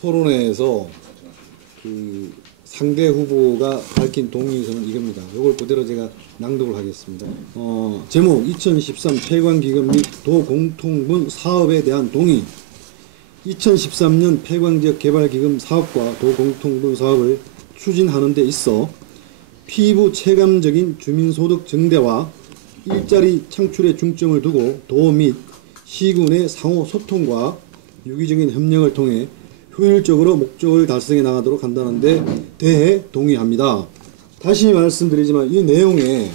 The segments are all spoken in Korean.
토론회에서 그 상대 후보가 밝힌 동의서는 이겁니다. 이걸 그대로 제가 낭독을 하겠습니다. 제목 2013 폐광기금 및 도공통분 사업에 대한 동의. 2013년 폐광지역개발기금 사업과 도공통분 사업을 추진하는 데 있어 피부 체감적인 주민소득 증대와 일자리 창출에 중점을 두고 도 및 시군의 상호 소통과 유기적인 협력을 통해 효율적으로 목적을 달성해 나가도록 한다는 데 대해 동의합니다. 다시 말씀드리지만 이 내용에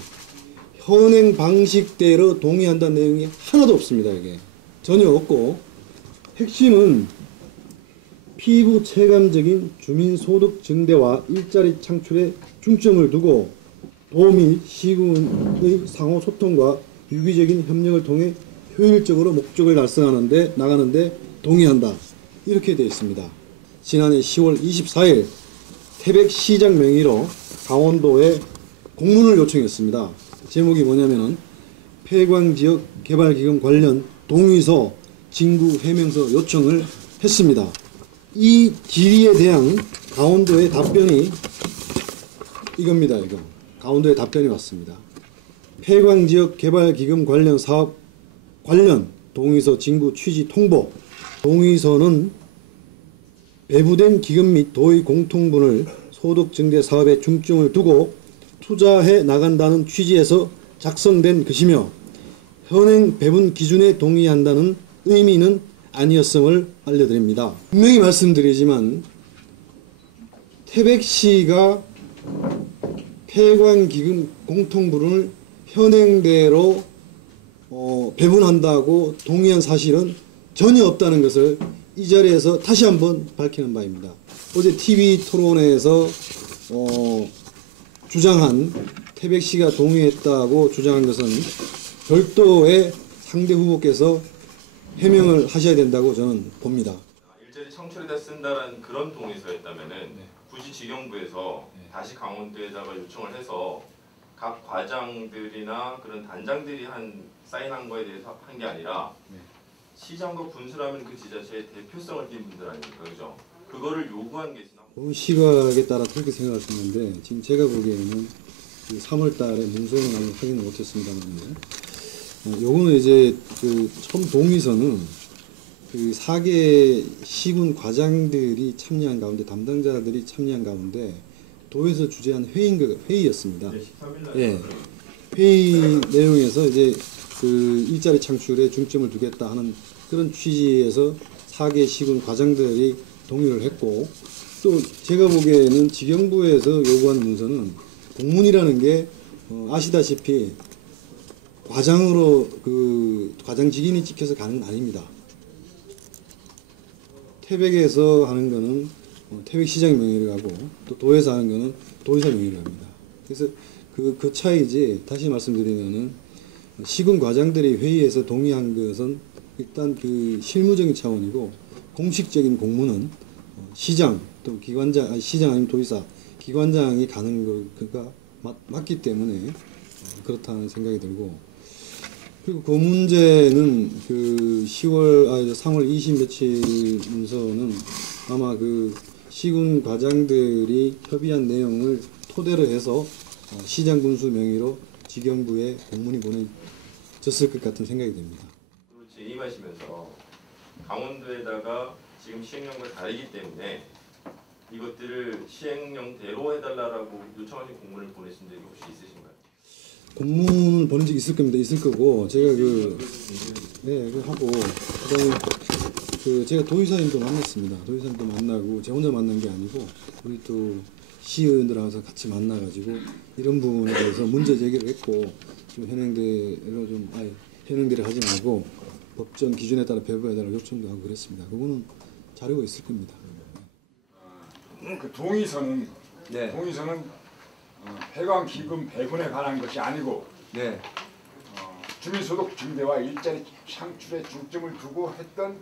현행 방식대로 동의한다는 내용이 하나도 없습니다. 이게 전혀 없고, 핵심은 피부 체감적인 주민소득 증대와 일자리 창출에 중점을 두고 도 및 시군의 상호 소통과 유기적인 협력을 통해 효율적으로 목적을 달성하는데 나가는데 동의한다. 이렇게 되어 있습니다. 지난해 10월 24일 태백시장 명의로 강원도에 공문을 요청했습니다. 제목이 뭐냐면은 폐광지역 개발기금 관련 동의서 징구 해명서 요청을 했습니다. 이 질의에 대한 강원도의 답변이 이겁니다. 이거 강원도의 답변이 왔습니다. 폐광지역 개발기금 관련 사업 관련 동의서 징구 취지 통보. 동의서는 배부된 기금 및 도의 공통분을 소득 증대 사업에 중점을 두고 투자해 나간다는 취지에서 작성된 것이며 현행 배분 기준에 동의한다는 의미는 아니었음을 알려드립니다. 분명히 말씀드리지만 태백시가 폐광기금 공통분을 현행대로 배분한다고 동의한 사실은 전혀 없다는 것을 이 자리에서 다시 한번 밝히는 바입니다. 어제 TV 토론회에서 주장한 태백시가 동의했다고 주장한 것은 별도의 상대 후보께서 해명을 하셔야 된다고 저는 봅니다. 일자리 창출에다 쓴다는 그런 동의서였다면은 굳이 지경부에서 다시 강원도에다가 요청을 해서 각 과장들이나 그런 단장들이 사인한 거에 대해서 한 게 아니라 시장과 군수라면 그 지자체의 대표성을 띈 분들 아닙니까? 그죠? 그거를 요구한 게 있으나? 시각에 따라 그렇게 생각할 수 있는데 지금 제가 보기에는 3월 달에 문서는 아직 확인을 못했습니다만 요거는 이제 그 처음 동의서는 그 4개 시군 과장들이 참여한 가운데 담당자들이 참여한 가운데 도에서 주재한 회의였습니다. 예. 회의 내용에서 이제 그 일자리 창출에 중점을 두겠다 하는 그런 취지에서 4개 시군 과장들이 동의를 했고, 또 제가 보기에는 지경부에서 요구한 문서는 공문이라는 게 아시다시피 과장으로 그 과장 직인이 찍혀서 가는 건 아닙니다. 태백에서 하는 거는 태백시장 명의로 가고 또 도에서 하는 거는 도의사 명의로 합니다. 그래서 그 차이지, 다시 말씀드리면은 시군 과장들이 회의에서 동의한 것은 일단 그 실무적인 차원이고, 공식적인 공문은 시장 또 기관장, 시장 아니면 도의사, 기관장이 가는 거가 맞기 때문에 그렇다는 생각이 들고, 그리고 그 문제는 그 3월 20 며칠 문서는 아마 그 시군 과장들이 협의한 내용을 토대로 해서 시장 군수 명의로 지경부에 공문이 보내졌을 것 같은 생각이 듭니다. 재임하시면서 강원도에다가 지금 시행령과 다르기 때문에 이것들을 시행령대로 해달라고 요청하신 공문을 보내신 적이 혹시 있으신가요? 공문 보낸 적 있을 겁니다. 있을 거고, 제가 하고, 그다음에 제가 도의사님도 만났습니다. 도의사님도 만나고, 제가 혼자 만난 게 아니고, 우리 또 시의원들하고 같이 만나가지고, 이런 부분에 대해서 문제 제기를 했고, 좀 현행대로 하지 말고, 법정 기준에 따라 배부해달라고 요청도 하고 그랬습니다. 그거는 자료가 있을 겁니다. 그 동의서는 폐광기금 배분에 관한 것이 아니고 주민소득 증대와 일자리 창출에 중점을 두고 했던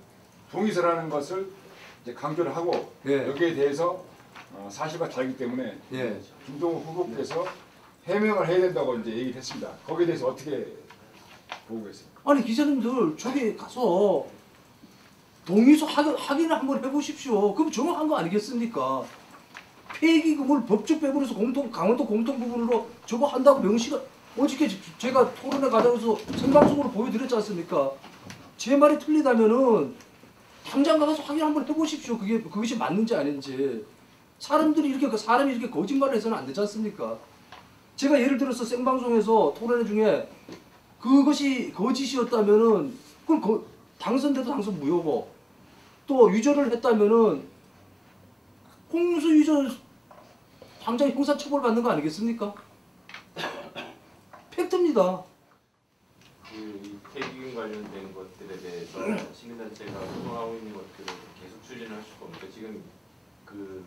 동의서라는 것을 이제 강조를 하고 여기에 대해서 사실과 다르기 때문에 김동호 후보께서 해명을 해야 된다고 이제 얘기를 했습니다. 거기에 대해서 어떻게 보고 계세요? 아니 기자님들 저기 가서 동의서 확인을 한번 해보십시오. 그럼 정확한 거 아니겠습니까? 폐기금을 법적 배분에서 강원도 공통 부분으로 저거 한다고 명시가 어저께 제가 토론회 과정에서 생방송으로 보여드렸지 않습니까? 제 말이 틀리다면은 당장 가서 확인 한번 해보십시오. 그것이 맞는지 아닌지. 사람이 이렇게 거짓말을 해서는 안 되지 않습니까? 제가 예를 들어서 생방송에서 토론회 중에 그것이 거짓이었다면은 그건 당선돼도 당선 무효고 또 유죄를 했다면은 공수 유죄 당장 형사 처벌 받는 거 아니겠습니까? 팩트입니다. 이 폐기금 관련된 것들에 대해서 시민단체가 소송하고 있는 것들을 계속 추진을 하실 겁니까? 지금 그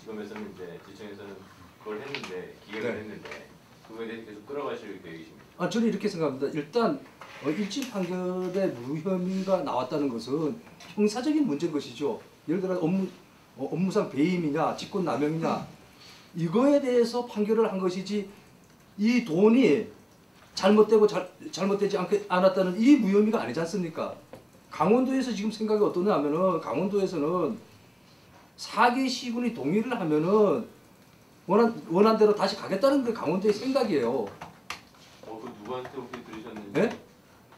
지검에서는 이제 지청에서는 그걸 했는데 기획을 네. 했는데 그거에 대해서 계속 끌어가실 계획이십니까? 저는 이렇게 생각합니다. 일단 1심 판결에 무혐의가 나왔다는 것은 형사적인 문제인 것이죠. 예를 들어 업무상 배임이냐 직권남용이냐 이거에 대해서 판결을 한 것이지 이 돈이 잘못되고 잘못되지 않았다는 이 무혐의가 아니지 않습니까? 강원도에서 지금 생각이 어떠냐 하면은 강원도에서는 4개 시군이 동의를 하면은 원한 대로 다시 가겠다는 게 강원도의 생각이에요. 그 누구한테 혹시 들으셨는지? 네?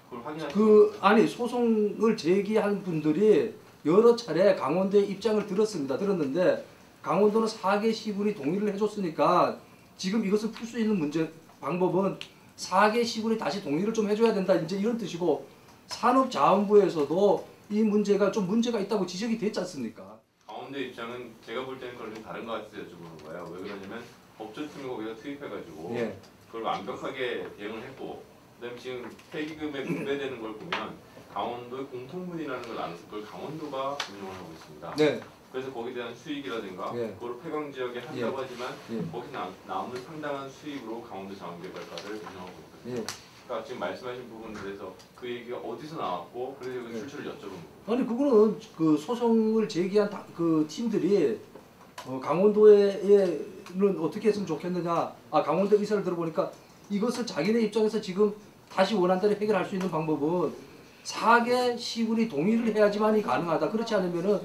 그걸 확인하시고 아니 소송을 제기한 분들이 여러 차례 강원도의 입장을 들었는데 강원도는 4개 시군이 동의를 해줬으니까 지금 이것을 풀 수 있는 방법은 4개 시군이 다시 동의를 좀 해줘야 된다 이제 이런 뜻이고 산업자원부에서도 이 문제가 좀 문제가 있다고 지적이 됐지 않습니까? 강원도 입장은 제가 볼 때는 그걸 좀 다른 것 같아서 여쭤보는 거예요. 왜 그러냐면 법조팀을 거기다 투입해가지고 예. 그걸 완벽하게 대응을 했고 그다음에 지금 폐기금에 분배되는 걸 보면 강원도의 공통분이라는 걸 나눠서 그걸 강원도가 운영을 하고 있습니다. 네. 그래서 거기에 대한 수익이라든가 예. 그걸 폐광 지역에 한다고 하지만 예. 거기서 남는 상당한 수익으로 강원도 자원개발과를 운영하고 있거든요. 예. 그러니까 지금 말씀하신 부분에 대해서 그 얘기가 어디서 나왔고 그래서 여기 예. 출처를 여쭤본 거예요. 아니 그거는 그 소송을 제기한 그 팀들이 강원도에는 어떻게 했으면 좋겠느냐 강원도 의사를 들어보니까 이것을 자기네 입장에서 지금 다시 원한대로 해결할 수 있는 방법은 4개 시군이 동의를 해야지만이 가능하다. 그렇지 않으면은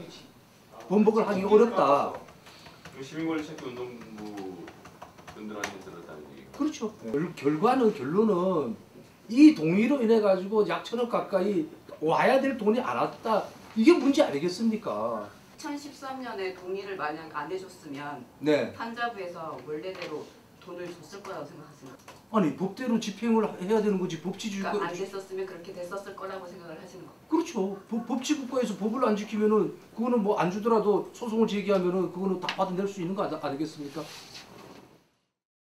번복을 하기 어렵다. 시민권리찾기운동부 분들한테 들었다는 얘기가. 그렇죠. 결론은 이 동의로 인해 가지고 약 1,000억 가까이 와야 될 돈이 안 왔다. 이게 문제 아니겠습니까? 2013년에 동의를 만약 안 해줬으면 네. 판자부에서 원래대로 돈을 줬을 거라고 생각하십니까? 아니 법대로 집행을 해야 되는 거지 법치주의가 그러니까 안 됐었으면 그렇게 됐었을 거라고 생각을 하시는 거. 그렇죠. 법치국가에서 법을 안 지키면은 그거는 뭐 안 주더라도 소송을 제기하면은 그거는 다 받아낼 수 있는 거 아니겠습니까?